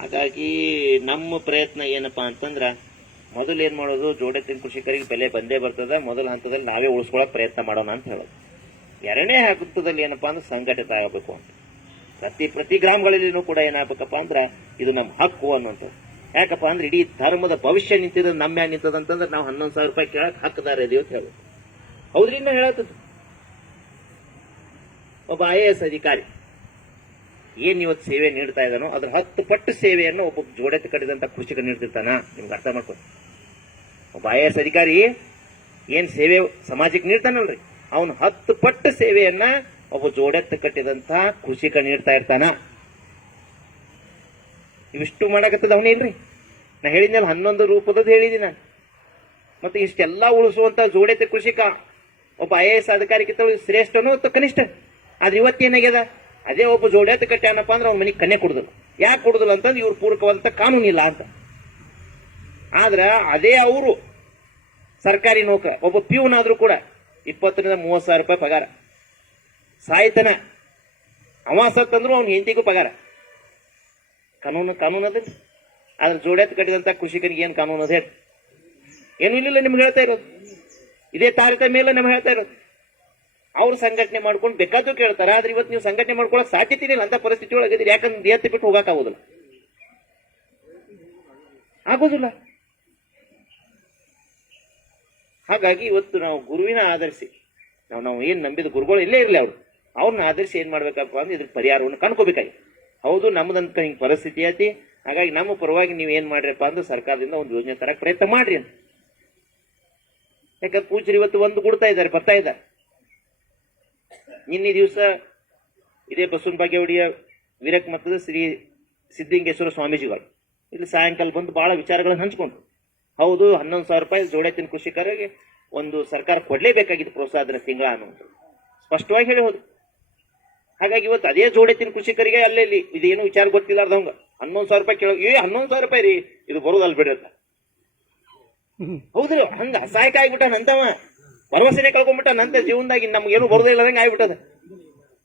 ಹಾಗಾಗಿ ನಮ್ಮ ಪ್ರಯತ್ನ ಏನಪ್ಪಾ ಅಂತಂದ್ರ, ಮೊದಲು ಏನ್ ಮಾಡೋದು ಜೋಡತ್ತಿನ ಕೃಷಿಕರಿಗೆ ಬೆಲೆ ಬಂದೇ ಬರ್ತದ, ಮೊದಲ ಹಂತದಲ್ಲಿ ನಾವೇ ಉಳಿಸ್ಕೊಳಕ್ ಪ್ರಯತ್ನ ಮಾಡೋಣ ಅಂತ ಹೇಳೋದು. ಎರಡನೇ ಹಂತದಲ್ಲಿ ಏನಪ್ಪಾ ಅಂದ್ರೆ ಸಂಘಟಿತ ಆಗಬೇಕು ಅಂತ. ಪ್ರತಿ ಪ್ರತಿ ಗ್ರಾಮಗಳಲ್ಲಿನೂ ಕೂಡ ಏನಾಗಬೇಕಪ್ಪ ಅಂದ್ರೆ, ಇದು ನಮ್ಮ ಹಕ್ಕು ಅನ್ನುವಂಥದ್ದು. ಯಾಕಪ್ಪ ಅಂದ್ರೆ ಇಡೀ ಧರ್ಮದ ಭವಿಷ್ಯ ನಿಂತಿದ ನಮ್ಮ ನಿಂತದ ಅಂತಂದ್ರೆ ನಾವು ಹನ್ನೊಂದು ಸಾವಿರ ರೂಪಾಯಿ ಕೇಳಕ್ ಹಕ್ಕದಾರ ಇದೀವಿ ಅಂತ ಹೇಳೋದು ಹೌದ್ರಿ ನಾ ಹೇಳತ್ತದು? ಒಬ್ಬ ಐ ಎ ಎಸ್ ಅಧಿಕಾರಿ. ಏನ್ ಇವತ್ತು ಸೇವೆ ನೀಡ್ತಾ ಇದ್ದಾನೋ, ಅದ್ರ ಹತ್ತು ಪಟ್ಟು ಸೇವೆಯನ್ನು ಒಬ್ಬ ಜೋಡೆತ್ತು ಕಟ್ಟಿದಂತ ಕೃಷಿಕ ನೀಡ್ತಿರ್ತಾನ? ನಿಮ್ಗೆ ಅರ್ಥ ಮಾಡ್ಕೊ. ಒಬ್ಬ ಐ ಎಸ್ ಅಧಿಕಾರಿ ಏನ್ ಸೇವೆ ಸಮಾಜಕ್ಕೆ ನೀಡ್ತಾನಲ್ರಿ? ಅವನು ಹತ್ತು ಪಟ್ಟು ಸೇವೆಯನ್ನ ಒಬ್ಬ ಜೋಡೆತ್ತ ಕಟ್ಟಿದಂತ ಕೃಷಿಕ ನೀಡ್ತಾ ಇರ್ತಾನ? ಇವಿಷ್ಟು ಮಾಡಕತ್ತದ ಅವನೇನ್ರಿ? ನಾ ಹೇಳಿದ್ನಲ್ಲ, ಹನ್ನೊಂದು ರೂಪದದ್ದು ಹೇಳಿದ್ದೀನಿ ನಾನು. ಮತ್ತೆ ಇಷ್ಟೆಲ್ಲ ಉಳಿಸುವಂತ ಜೋಡೆತ್ತ ಕೃಷಿಕ ಒಬ್ಬ ಐ ಎ ಎಸ್ ಅಧಿಕಾರಿಗಿಂತ ಶ್ರೇಷ್ಠನೋ ಕನಿಷ್ಠ? ಆದ್ರೆ ಇವತ್ತೇನಾಗ್ಯದ? ಅದೇ ಒಬ್ಬ ಜೋಡೆತ್ತ ಕಟ್ಟ್ಯಾನಪ್ಪ ಅಂದ್ರೆ ಅವ್ನ ಮನೆಗೆ ಕನ್ಯೆ ಕೊಡುದಿಲ್ಲ. ಯಾಕೆ ಕೊಡುದಿಲ್ಲ ಅಂತಂದ್ರೆ ಇವ್ರು ಪೂರಕವಾದಂತ ಕಾನೂನಿಲ್ಲ ಅಂತ. ಆದ್ರೆ ಅದೇ ಅವರು ಸರ್ಕಾರಿ ನೌಕರ, ಒಬ್ಬ ಪ್ಯೂನ್ ಆದ್ರೂ ಕೂಡ ಇಪ್ಪತ್ತರಿಂದ ಮೂವತ್ತು ಸಾವಿರ ರೂಪಾಯಿ ಪಗಾರ. ಸಾಯ್ತನ. ಅವ ಸತ್ತಂದ್ರು ಅವ್ನ ಹೆಂಡತಿಗೂ ಪಗಾರ. ಕಾನೂನು ಕಾನೂನು ಅದ. ಆದ್ರೆ ಜೋಡೆತ್ ಕಟ್ಟಿದಂತ ಕೃಷಿಕರಿಗೆ ಏನ್ ಕಾನೂನು ಅದ ಹೇಳಿ. ಏನು ಇಲ್ಲ ನಿಮ್ಗೆ ಹೇಳ್ತಾ ಇರೋದು. ಇದೇ ತಾರೀಕ ಮೇಲೆ ನಮ್ಗೆ ಹೇಳ್ತಾ ಇರೋದು. ಅವ್ರು ಸಂಘಟನೆ ಮಾಡ್ಕೊಂಡು ಬೇಕಾದ್ರೂ ಕೇಳ್ತಾರೆ, ಆದ್ರೆ ಇವತ್ತು ನೀವು ಸಂಘಟನೆ ಮಾಡ್ಕೊಳಕ್ ಸಾಧ್ಯತೆ ಇಲ್ಲ ಅಂತ ಪರಿಸ್ಥಿತಿ ಒಳಗಿದ್ರೆ ಯಾಕಂದ್ರೆ ದೇಹ ಬಿಟ್ಟು ಹೋಗಕ್ ಆಗೋದಿಲ್ಲ. ಆಗೋದಿಲ್ಲ. ಹಾಗಾಗಿ ಇವತ್ತು ನಾವು ಗುರುವಿನ ಆಧರಿಸಿ, ನಾವು ನಾವು ಏನ್ ನಂಬಿದ ಗುರುಗಳು ಇಲ್ಲೇ ಇರಲಿ ಅವ್ರು. ಅವ್ರನ್ನ ಆಧರಿಸಿ ಏನ್ ಮಾಡ್ಬೇಕಪ್ಪ ಅಂದ್ರೆ ಇದ್ರ ಪರಿಹಾರವನ್ನು ಕಂಡ್ಕೋಬೇಕಾಗಿ. ಹೌದು ನಮ್ದಂತ ಹಿಂಗ್ ಪರಿಸ್ಥಿತಿ ಐತಿ. ಹಾಗಾಗಿ ನಮ್ಮ ಪರವಾಗಿ ನೀವು ಏನ್ ಮಾಡ್ರಪ್ಪ ಅಂದ್ರೆ ಸರ್ಕಾರದಿಂದ ಒಂದು ಯೋಜನೆ ತರ ಪ್ರಯತ್ನ ಮಾಡ್ರಿ ಅಂತ. ಯಾಕಂದ್ರೆ ಪೂಜರು ಇವತ್ತು ಒಂದು ಕೊಡ್ತಾ ಇದ್ದಾರೆ, ಬರ್ತಾ ಇದ್ದಾರೆ. ನಿನ್ನೆ ದಿವಸ ಇದೇ ಬಸವನ ಬಾಗೇವಾಡಿಯ ವೀರಕ್ ಮತ್ತದ ಶ್ರೀ ಸಿದ್ದಿಂಗೇಶ್ವರ ಸ್ವಾಮೀಜಿಗಳು. ಇಲ್ಲಿ ಸಾಯಂಕಾಲ ಬಂದು ಬಹಳ ವಿಚಾರಗಳನ್ನು ಹಂಚ್ಕೊಂಡ್ರು ಹೌದು ಹನ್ನೊಂದು ಸಾವಿರ ರೂಪಾಯಿ ಜೋಡೆತ್ತಿನ ಕೃಷಿಕರಿಗೆ ಒಂದು ಸರ್ಕಾರ ಕೊಡಲೇಬೇಕಾಗಿತ್ತು ಪ್ರೋತ್ಸಾಹನ ತಿಂಗಳ ಅನ್ನೋದು. ಸ್ಪಷ್ಟವಾಗಿ ಹೇಳಿ ಹೋದ್ರು. ಹಾಗಾಗಿ ಇವತ್ತು ಅದೇ ಜೋಡೆತ್ತಿನ ಕೃಷಿಕರಿಗೆ ಅಲ್ಲೆಲ್ಲಿ ಇದೇನು ವಿಚಾರ ಗೊತ್ತಿಲ್ಲಾರ್ದವಂಗ ಹನ್ನೊಂದು ಸಾವಿರ ರೂಪಾಯಿ ಕೇಳೋ ಏ ಹನ್ನೊಂದು ಸಾವಿರ ರೂಪಾಯಿ ರೀ ಇದು ಬರೋದಲ್ಲ ಬಿಡ್ರಿ ಅಂತ. ಹೌದ್ರಿ ಹಂಗ ಅಸಹಾಯಕ ಆಗ್ಬಿಟ್ಟ ನಂತವ. ಭರವಸೆನೆ ಕಳ್ಕೊಂಡ್ಬಿಟ್ಟ ನಂತ ಜೀವನದಾಗಿ ಏನು ಬರೋದೇ ಇಲ್ಲದಂಗೆ ಆಗ್ಬಿಟ್ಟದ.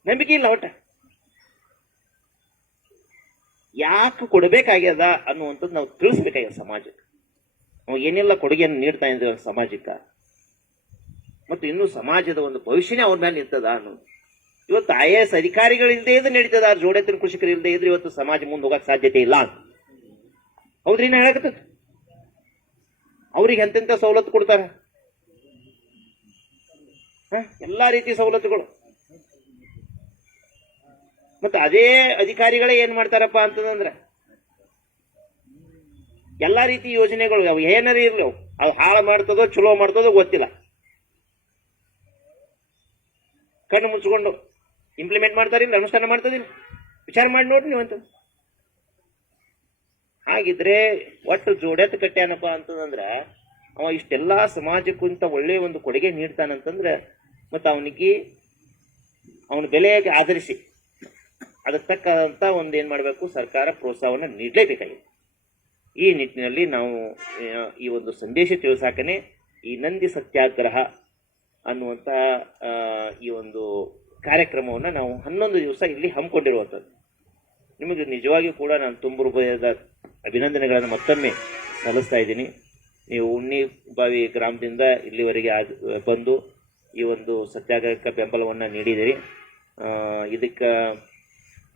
ನಂಬಿಕೆ ಇಲ್ಲ ಒಟ್ಟ. ಯಾಕೆ ಕೊಡಬೇಕಾಗ್ಯದ ಅನ್ನುವಂಥದ್ದು ನಾವು ತಿಳಿಸ್ಬೇಕಾಗ್ಯದ ಸಮಾಜಕ್ಕೆ ನಾವು ಏನೆಲ್ಲ ಕೊಡುಗೆಯನ್ನು ನೀಡ್ತಾ ಇದ್ದೇವೆ ಸಮಾಜಕ್ಕೆ. ಮತ್ತು ಇನ್ನು ಸಮಾಜದ ಒಂದು ಭವಿಷ್ಯನೇ ಅವ್ರ ಮೇಲೆ ನಿಂತದ ಅನ್ನೋದು. ಇವತ್ತು ಐ ಎ ಎಸ್ ಅಧಿಕಾರಿಗಳಿಲ್ಲದೆ ಇದ್ರೆ ನಡೀತದ ಜೋಡೆತ್ತಿನ ಕೃಷಿಕರು ಇಲ್ಲದೆ ಇದ್ರೆ ಇವತ್ತು ಸಮಾಜ ಮುಂದೆ ಹೋಗಕ್ಕೆ ಸಾಧ್ಯತೆ ಇಲ್ಲ. ಹೌದ್ರಿ ನಾ ಹೇಳಕತ್ತ ಅವ್ರಿಗೆ ಎಂತೆಂತ ಸವಲತ್ತು ಕೊಡ್ತಾರ? ಎಲ್ಲಾ ರೀತಿ ಸವಲತ್ತುಗಳು. ಮತ್ತೆ ಅದೇ ಅಧಿಕಾರಿಗಳೇ ಏನ್ ಮಾಡ್ತಾರಪ್ಪ ಅಂತಂದ್ರೆ, ಎಲ್ಲ ರೀತಿ ಯೋಜನೆಗಳು ಅವು ಏನಾರ ಇರ್ಲಿ ಅವು. ಹಾಳು ಮಾಡ್ತದೋ ಚಲೋ ಮಾಡ್ತದೋ ಗೊತ್ತಿಲ್ಲ. ಕಣ್ಣು ಮುಚ್ಕೊಂಡು ಇಂಪ್ಲಿಮೆಂಟ್ ಮಾಡ್ತಾರಿಲ್ಲ ಅನುಷ್ಠಾನ ಮಾಡ್ತದಿಲ್ಲ ವಿಚಾರ ಮಾಡಿ ನೋಡ್ರಿ ಅಂತ. ಹಾಗಿದ್ರೆ ಒಟ್ಟು ಜೋಡೆತ್ ಕಟ್ಟ್ಯಾನಪ್ಪ ಅಂತಂದ್ರೆ, ಅವ ಇಷ್ಟೆಲ್ಲಾ ಸಮಾಜಕ್ಕಂತ ಒಳ್ಳೆಯ ಒಂದು ಕೊಡುಗೆ ನೀಡ್ತಾನಂತಂದ್ರೆ ಮತ್ತೆ ಅವನಿಗೆ ಅವನ ಬೆಲೆಯಾಗಿ ಆಧರಿಸಿ. ಅದಕ್ಕೆ ತಕ್ಕಂಥ ಒಂದು ಏನು ಮಾಡಬೇಕು, ಸರ್ಕಾರ ಪ್ರೋತ್ಸಾಹವನ್ನು ನೀಡಲೇಬೇಕಾಗಿದೆ. ಈ ನಿಟ್ಟಿನಲ್ಲಿ ನಾವು ಈ ಒಂದು ಸಂದೇಶ ತಿಳಿಸಾಕನೇ ಈ ನಂದಿ ಸತ್ಯಾಗ್ರಹ ಅನ್ನುವಂಥ ಈ ಒಂದು ಕಾರ್ಯಕ್ರಮವನ್ನು ನಾವು ಹನ್ನೊಂದು ದಿವಸ ಇಲ್ಲಿ ಹಮ್ಮಿಕೊಂಡಿರುವಂಥದ್ದು. ನಿಮಗೆ ನಿಜವಾಗಿಯೂ ಕೂಡ ನಾನು ತುಂಬ ಹೃದಯದ ಅಭಿನಂದನೆಗಳನ್ನು ಮತ್ತೊಮ್ಮೆ ಸಲ್ಲಿಸ್ತಾ ಇದ್ದೀನಿ. ನೀವು ಉಣ್ಣಿ ಬಾವಿ ಗ್ರಾಮದಿಂದ ಇಲ್ಲಿವರೆಗೆ ಬಂದು ಈ ಒಂದು ಸತ್ಯಾಗ್ರಹಕ್ಕೆ ಬೆಂಬಲವನ್ನು ನೀಡಿದಿರಿ. ಇದಕ್ಕೆ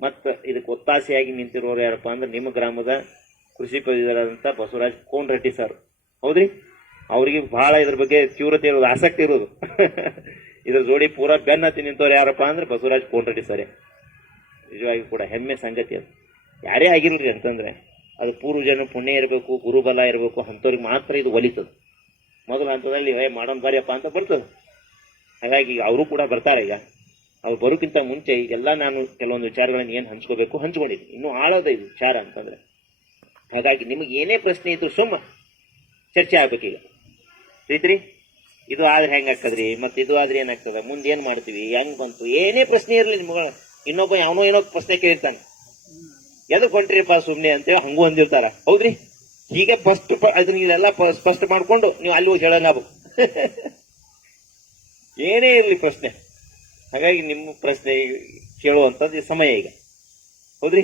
ಮತ್ತು ಇದಕ್ಕೆ ಒತ್ತಾಸೆಯಾಗಿ ನಿಂತಿರೋರು ಯಾರಪ್ಪ ಅಂದ್ರೆ ನಿಮ್ಮ ಗ್ರಾಮದ ಕೃಷಿ ಪದವೀಧರಾದಂಥ ಬಸವರಾಜ್ ಕೋನ್ರೆಡ್ಡಿ ಸರ್. ಹೌದ್ರಿ? ಅವರಿಗೆ ಬಹಳ ಇದ್ರ ಬಗ್ಗೆ ತೀವ್ರತೆ ಇರೋದು, ಆಸಕ್ತಿ ಇರೋದು. ಇದ್ರ ಜೋಡಿ ಪೂರಾ ಬೆನ್ನತ್ತಿ ನಿಂತವ್ರು ಯಾರಪ್ಪ ಅಂದ್ರೆ ಬಸವರಾಜ್ ಕೋನ್ರೆಡ್ಡಿ ಸರ್. ನಿಜವಾಗಿ ಕೂಡ ಹೆಮ್ಮೆ ಸಂಗತಿ ಅದು. ಯಾರೇ ಆಗಿರಲಿ ಅಂತಂದ್ರೆ, ಅದು ಪೂರ್ವಜನ ಪುಣ್ಯ ಇರಬೇಕು, ಗುರುಬಲ ಇರಬೇಕು, ಅಂಥವ್ರಿಗೆ ಮಾತ್ರ ಇದು ಒಲಿತದೆ ಮೊದಲ ಹಂತದಲ್ಲಿ, ಏ ಮಾಡೋಣ ಬಾರಿಯಪ್ಪ ಅಂತ ಬರ್ತದೆ. ಹಾಗಾಗಿ ಅವರು ಕೂಡ ಬರ್ತಾರೆ ಈಗ. ಅವ್ರು ಬರೋಕ್ಕಿಂತ ಮುಂಚೆ ಈಗೆಲ್ಲ ನಾನು ಕೆಲವೊಂದು ವಿಚಾರಗಳನ್ನು ಏನು ಹಂಚ್ಕೋಬೇಕು ಹಂಚ್ಕೊಂಡಿದ್ದೀನಿ. ಇನ್ನೂ ಆಳದ ಇದು ವಿಚಾರ ಅಂತಂದ್ರೆ. ಹಾಗಾಗಿ ನಿಮಗೆ ಏನೇ ಪ್ರಶ್ನೆ ಇದ್ರು ಸುಮ್ಮ ಚರ್ಚೆ ಆಗ್ಬೇಕೀಗ ರೀತ್ರಿ ಇದು ಆದ್ರೆ ಹೆಂಗಾಗ್ತದ್ರಿ ಮತ್ತೆ ಇದು ಆದ್ರೆ ಏನಾಗ್ತದೆ ಮುಂದೆ ಏನು ಮಾಡ್ತೀವಿ? ಹೆಂಗ್ ಬಂತು? ಏನೇ ಪ್ರಶ್ನೆ ಇರಲಿ ನಿಮ್ಗೆ. ಇನ್ನೊಬ್ಬ ಯಾವನೋ ಏನೋ ಪ್ರಶ್ನೆ ಕೇಳಿರ್ತಾನೆ. ಎದಕ್ ಹೊಂಟ್ರಿಪ್ಪ ಸುಮ್ಮನೆ ಅಂತೇಳಿ ಹಂಗೂ ಅಂದಿರ್ತಾರ. ಹೌದ್ರಿ? ಹೀಗೆ ಫಸ್ಟ್ ಅದನ್ನ ಇಲ್ಲೆಲ್ಲ ಪ- ಸ್ಪಷ್ಟ ಮಾಡ್ಕೊಂಡು ನೀವು ಅಲ್ಲಿ ಹೋಗಿ ಹೇಳೋಣ ಏನೇ ಇರಲಿ ಪ್ರಶ್ನೆ. ಹಾಗಾಗಿ ನಿಮ್ಮ ಪ್ರಶ್ನೆ ಕೇಳುವಂಥದ್ದು ಸಮಯ ಈಗ. ಹೌದ್ರಿ?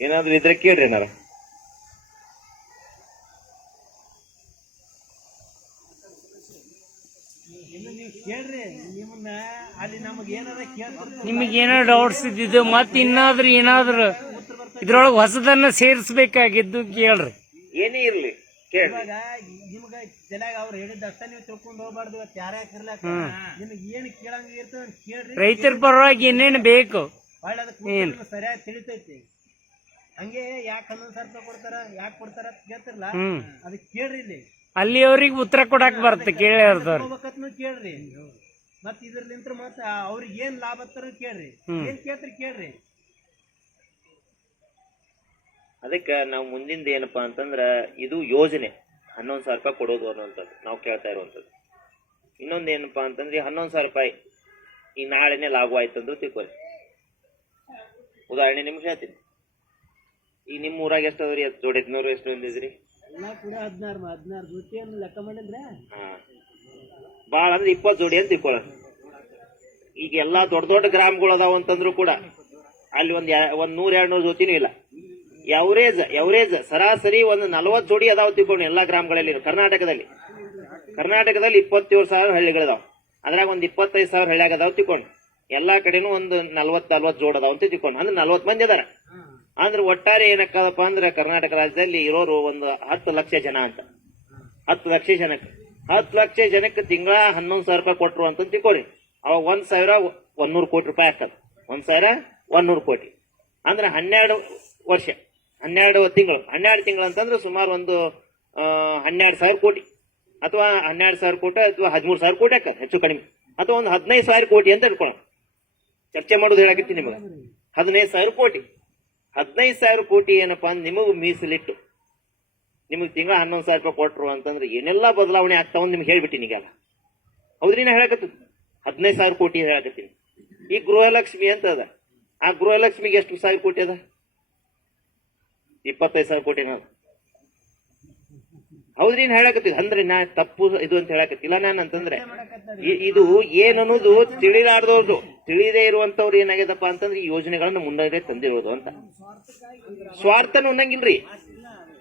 ಏನಾದರೂ ಇದ್ರೆ ಕೇಳ್ರಿ ಏನಾರ. ಕೇಳ್ರಿ ನಿಮ್ಮನ್ನ ಅಲ್ಲಿ ನಮಗೆ ಏನೋ ಡೌಟ್ಸ್ ಇದ್ದಿದ್ದು ಮತ್ತೆ ಇನ್ನಾದ್ರೂ ಏನಾದ್ರೂ ಇದ್ರೊಳಗೆ ಹೊಸದನ್ನ ಸೇರಿಸಬೇಕಾಗಿದ್ದು ಕೇಳ್ರಿ. ಏನೇ ಇರ್ಲಿ ಕೇಳ್ರಿ. ನಿಮ್ಗ ಅವ್ರು ಹೇಳಿದ ಅಷ್ಟ ನೀವು ತಿಳ್ಕೊಂಡು ಹೋಗ್ಬಾರ್ದು ಇವತ್ತು ಯಾರ್ಯಾರ ಕರ್ಲಾಕ ನಿಮ್ಗೆ ಏನು ಕೇಳಂಗ ಇರ್ತದ ಕೇಳ್ರಿ. ರೈತರ ಪರವಾಗಿ ಏನೇನು ಬೇಕು? ಒಳ್ಳೆ ಅದಕ್ಕೆ ಸರಿಯಾಗಿ ತಿಳಿತೈತಿ. ಹಂಗೆ ಯಾಕೆ ಹನ್ನೊಂದು ಸಾವಿರ ರೂಪಾಯಿ ಕೊಡ್ತಾರ ಯಾಕೆ ಕೊಡ್ತಾರ ಅಂತ ಕೇಳ್ತಿರಲ್ಲ ಅದಕ್ಕೆ ಕೇಳ್ರಿ ಇಲ್ಲಿ. ಅಲ್ಲಿ ಅವ್ರಿಗೆ ಉತ್ತರ ಕೊಡಕ್ ಬರುತ್ತೆ ಕೇಳಿ ಕೇಳ್ರಿ. ಮತ್ ಇದ್ರಲಿಂತ್ರ ಮತ್ತ ಅವ್ರಿಗೆ ಏನ್ ಲಾಭ ಹತ್ತಾರ ಕೇಳ್ರಿ. ಏನ್ ಕೇಳ್ತ್ರಿ ಕೇಳ್ರಿ. ಅದಕ್ಕೆ ನಾವು ಮುಂದಿಂದ ಏನಪ್ಪಾ ಅಂತಂದ್ರ ಇದು ಯೋಜನೆ. ಹನ್ನೊಂದು ಸಾವಿರ ರೂಪಾಯಿ ಕೊಡೋದು ಅನ್ನುವಂಥದ್ದು. ನಾವು ಕೇಳ್ತಾ ಇರುವಂಥದ್ದು. ಇನ್ನೊಂದು ಏನಪ್ಪ ಅಂತಂದ್ರೆ ಹನ್ನೊಂದು ಸಾವಿರ ರೂಪಾಯಿ ಈ ನಾಳೆನೇ ಲಾಭ ಆಯ್ತು ಅಂದ್ರೆ ತಿಳ್ಕೊಳ್ಳಿ. ಉದಾಹರಣೆ ನಿಮ್ಗೆ ಹೇಳ್ತೀನಿ. ಈ ನಿಮ್ಮ ಊರಾಗ ಎಷ್ಟು ಅದ್ರಿ ಜೋಡಿ ಹದಿನೂರು ಎಷ್ಟು ಬಂದಿದ್ರಿ ಭಾಳ ಅಂದ್ರೆ ಇಪ್ಪತ್ತು ಜೋಡಿ ಅಂತ ತಿಳ್ಕೊಳ್ಳೋಣ. ಈಗ ಎಲ್ಲಾ ದೊಡ್ಡ ದೊಡ್ಡ ಗ್ರಾಮಗಳು ಅದಾವ ಅಂತಂದ್ರು ಕೂಡ ಅಲ್ಲಿ ಒಂದ್ ಒಂದ್ ನೂರ ಎರಡ್ ನೂರು ಜೊತಿನೂ ಇಲ್ಲ. ಎವರೇಜ್ ಎವರೇಜ್ ಸರಾಸರಿ ಒಂದು ನಲವತ್ತು ಜೋಡಿ ಅದಾವ ತಿಳ್ಕೊಂಡು ಎಲ್ಲಾ ಗ್ರಾಮಗಳಲ್ಲಿ ಕರ್ನಾಟಕದಲ್ಲಿ. ಕರ್ನಾಟಕದಲ್ಲಿ ಇಪ್ಪತ್ತೇಳು ಸಾವಿರ ಹಳ್ಳಿಗಳಿದಾವ. ಅದ್ರಾಗ ಒಂದು ಇಪ್ಪತ್ತೈದು ಸಾವಿರ ಹಳ್ಳಿಯಾಗ ಅದಾವ ತಿಳ್ಕೊಂಡು. ಎಲ್ಲಾ ಕಡೆನೂ ಒಂದು ನಲ್ವತ್ ನಲ್ವತ್ ಜೋಡ್ ಅದಾವ ಅಂತ ತಿಳ್ಕೊಂಡು. ಅಂದ್ರೆ ನಲ್ವತ್ ಮಂದಿ ಅದಾರ. ಅಂದ್ರೆ ಒಟ್ಟಾರೆ ಏನಕ್ಕದಪ್ಪ ಅಂದ್ರೆ ಕರ್ನಾಟಕ ರಾಜ್ಯದಲ್ಲಿ ಇರೋರು ಒಂದು ಹತ್ತು ಲಕ್ಷ ಜನ ಅಂತ. ಹತ್ತು ಲಕ್ಷ ಜನಕ್ಕೆ. ಹತ್ತು ಲಕ್ಷ ಜನಕ್ಕೆ ತಿಂಗಳ ಹನ್ನೊಂದು ಸಾವಿರ ರೂಪಾಯಿ ಕೊಟ್ರು ಅಂತ ತಿಳ್ಕೊರಿ ಅವಾಗ ಒಂದ್ ಸಾವಿರ ಒಂದೂರು ಕೋಟಿ ರೂಪಾಯಿ ಆಗ್ತದೆ. ಒಂದ್ ಸಾವಿರ ಒಂದೂರು ಕೋಟಿ. ಅಂದ್ರೆ ಹನ್ನೆರಡು ವರ್ಷ. ಹನ್ನೆರಡು ತಿಂಗಳು. ಹನ್ನೆರಡು ತಿಂಗಳು ಅಂತಂದ್ರೆ ಸುಮಾರು ಒಂದು ಹನ್ನೆರಡು ಸಾವಿರ ಕೋಟಿ. ಅಥವಾ ಹನ್ನೆರಡು ಸಾವಿರ ಕೋಟಿ ಅಥವಾ ಹದಿಮೂರು ಸಾವಿರ ಕೋಟಿ ಆಕ ಹೆಚ್ಚು ಕಡಿಮೆ. ಅಥವಾ ಒಂದು ಹದಿನೈದು ಸಾವಿರ ಕೋಟಿ ಅಂತ ಇಟ್ಕೊಳ್ಳೋಣ. ಚರ್ಚೆ ಮಾಡೋದು ಹೇಳಾಕತ್ತಿ ನಿಮಗೆ? ಹದಿನೈದು ಸಾವಿರ ಕೋಟಿ. ಹದಿನೈದು ಸಾವಿರ ಕೋಟಿ ಏನಪ್ಪಾ ಅಂದ್ರೆ ನಿಮಗೂ ಮೀಸಲಿಟ್ಟು. ನಿಮಗೆ ತಿಂಗಳ ಹನ್ನೊಂದು ಸಾವಿರ ರೂಪಾಯಿ ಕೊಟ್ಟರು ಅಂತಂದ್ರೆ ಏನೆಲ್ಲ ಬದಲಾವಣೆ ಆಗ್ತಾವ ನಿಮ್ಗೆ ಹೇಳ್ಬಿಟ್ಟಿನಿ ಈಗಲ್ಲ ಹೌದ್ರಿ ನಾ ಹೇಳಕತ್ತೀನಿ ಹದಿನೈದು ಸಾವಿರ ಕೋಟಿ ಹೇಳಕತ್ತೀನಿ. ಈ ಗೃಹಲಕ್ಷ್ಮಿ ಅಂತ ಅದ ಆ ಗೃಹಲಕ್ಷ್ಮಿಗೆ ಎಷ್ಟು ಸಾವಿರ ಕೋಟಿ ಅದ? ಇಪ್ಪತ್ತೈದು ಸಾವಿರ ಕೋಟಿ ನಾನು. ಹೌದ್ರಿ ನಾ ಹೇಳಕತ್ತೀನಿ ಅಂದ್ರೆ ನಾ ತಪ್ಪು ಇದು ಅಂತ ಹೇಳಕತ್ತಿಲ್ಲ ನಾನು ಅಂತಂದ್ರೆ ಇದು ಏನನ್ನೋದು ತಿಳಿಲಾರ್ದವ್ರದು. ತಿಳಿದೇ ಇರುವಂತವ್ರು ಏನಾಗ್ಯದಪ್ಪ ಅಂತಂದ್ರೆ, ಈ ಯೋಜನೆಗಳನ್ನ ಮುಂದೆ ತಂದಿರೋದು ಅಂತ. ಸ್ವಾರ್ಥನು ಅನ್ನಂಗಿಲ್ರಿ.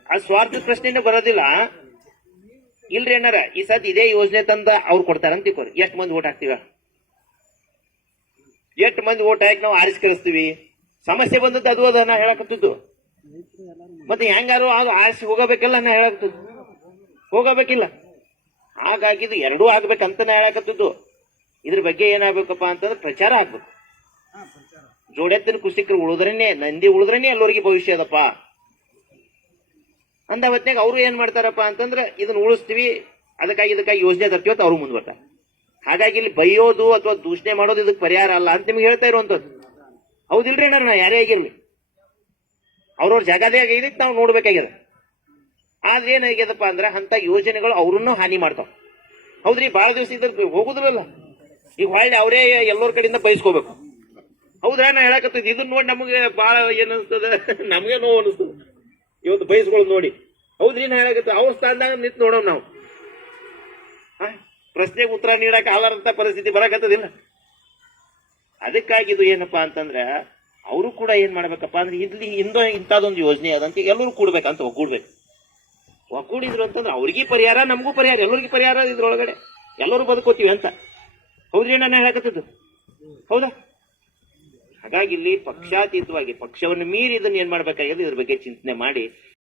ಆ ಸ್ವಾರ್ಥ ಪ್ರಶ್ನೆನೂ ಬರೋದಿಲ್ಲ. ಇಲ್ರಿ ಏನಾರ ಈ ಸತ್ ಇದೇ ಯೋಜನೆ ತಂದ ಅವ್ರು ಕೊಡ್ತಾರಂತ ತಿಳ್ಕೊರಿ. ಎಷ್ಟು ಮಂದಿ ಓಟ್ ಹಾಕ್ತೀವ ಎಷ್ಟು ಮಂದಿ ಓಟ್ ಹಾಕಿ ನಾವು ಆರಿಸ್ಕರಿಸ್ತೀವಿ? ಸಮಸ್ಯೆ ಬಂದದ್ದು ಅದು ಅದ ನಾ ಹೇಳಕತ್ತಿದ್ದು. ಮತ್ತೆ ಹೆಂಗಾರು ಅದು ಆಸೆ ಹೋಗಬೇಕಲ್ಲ ನಾ ಹೇಳಕತ್ತಿದ್ದು? ಹೋಗಬೇಕಿಲ್ಲ. ಹಾಗಾಗಿ ಇದು ಎರಡೂ ಆಗ್ಬೇಕಂತ ನಾ ಹೇಳಕತ್ತಿದ್ದು. ಇದ್ರ ಬಗ್ಗೆ ಏನಾಗ್ಬೇಕಪ್ಪ ಅಂತಂದ್ರೆ ಪ್ರಚಾರ ಆಗ್ಬೇಕು. ಜೋಡೆತ್ತಿನ ಕುಸಿಕರು ಉಳಿದ್ರೇನೆ, ನಂದಿ ಉಳಿದ್ರೇನೆ ಎಲ್ಲರಿಗೆ ಭವಿಷ್ಯ ಅದಪ್ಪ. ಅಂದ ಹೊತ್ನಾಗ ಅವರು ಏನ್ ಮಾಡ್ತಾರಪ್ಪ ಅಂತಂದ್ರೆ ಇದನ್ನ ಉಳಿಸ್ತೀವಿ, ಅದಕ್ಕಾಗಿ ಇದಕ್ಕಾಗಿ ಯೋಜನೆ ತರ್ತೀವಿ ಅಂತ ಅವ್ರು ಮುಂದ್ಬರ್ತಾರೆ ಹಾಗಾಗಿ ಇಲ್ಲಿ ಬೈಯೋದು ಅಥವಾ ದೂಷಣೆ ಮಾಡೋದು ಇದಕ್ಕೆ ಪರಿಹಾರ ಅಲ್ಲ ಅಂತ ನಿಮ್ಗೆ ಹೇಳ್ತಾ ಇರುವಂತದ್ದು. ಹೌದಿಲ್ರಿ ಅಣ್ಣ ಯಾರೇ ಆಗಿರ್ಲಿ. ಅವ್ರವ್ರ ಜಾಗದೇ ಆಗಿದ್ರೆ ನಾವು ನೋಡ್ಬೇಕಾಗ್ಯದ ಆದ್ರೆ ಏನಾಗ್ಯದಪ್ಪ ಅಂದ್ರೆ ಅಂತ ಯೋಜನೆಗಳು ಅವ್ರನ್ನೂ ಹಾನಿ ಮಾಡ್ತಾವ. ಹೌದ್ರಿ? ಬಹಳ ದಿವಸ ಇದ್ರ ಹೋಗುದ್ರಲ್ಲ ಈಗ ಹೊಳ್ಳಿ ಅವರೇ ಎಲ್ಲರ ಕಡೆಯಿಂದ ಬಯಸ್ಕೋಬೇಕು ಹೌದ್ರಾ? ನಾ ಹೇಳಕತ್ತೈತಿ ಇದನ್ನ ನೋಡಿ ನಮಗೆ ಬಹಳ ಏನ್ ಅನ್ಸ್ತದ. ನಮ್ಗೆ ನೋವು ಅನಿಸ್ತದ. ಇವತ್ತು ಬಯಸ್ಕೊಳ್ಳೋದು ನೋಡಿ. ಹೌದ್ರಿ? ನಾ ಹೇಳಕತ್ತ ಅವ್ರ ಸ್ಥಾನದಾಗ ನಿಂತು ನೋಡೋಣ ನಾವು. ಪ್ರಶ್ನೆಗೆ ಉತ್ತರ ನೀಡಕ್ಕೆ ಆಗಲಾರಂತ ಪರಿಸ್ಥಿತಿ ಬರಕತ್ತದಿಲ್ಲ. ಅದಕ್ಕಾಗಿ ಇದು ಏನಪ್ಪಾ ಅಂತಂದ್ರೆ ಅವರು ಕೂಡ ಏನ್ ಮಾಡ್ಬೇಕಪ್ಪ ಅಂದ್ರೆ ಇಲ್ಲಿ ಇಂದ ಇಂಥದೊಂದು ಯೋಜನೆ ಅದಂತ ಎಲ್ಲರೂ ಕೂಡ್ಬೇಕಂತ ಒಗ್ಗೂಡ್ಬೇಕು. ಒಗ್ಗೂಡಿದ್ರು ಅಂತಂದ್ರೆ ಅವ್ರಿಗೆ ಪರಿಹಾರ, ನಮಗೂ ಪರಿಹಾರ, ಎಲ್ಲರಿಗೂ ಪರಿಹಾರ ಇದ್ರೊಳಗಡೆ. ಎಲ್ಲರೂ ಬದುಕೋತೀವಿ ಅಂತ. ಹೌದ್ರಿ ನಾನು ಹೇಳಕತ್ತಿದ್ದು? ಹೌದಾ? ಹಾಗಾಗಿ ಇಲ್ಲಿ ಪಕ್ಷಾತೀತವಾಗಿ, ಪಕ್ಷವನ್ನು ಮೀರಿ ಇದನ್ನ ಏನ್ ಮಾಡ್ಬೇಕಾಗಿದೆ, ಇದ್ರ ಬಗ್ಗೆ ಚಿಂತನೆ ಮಾಡಿ.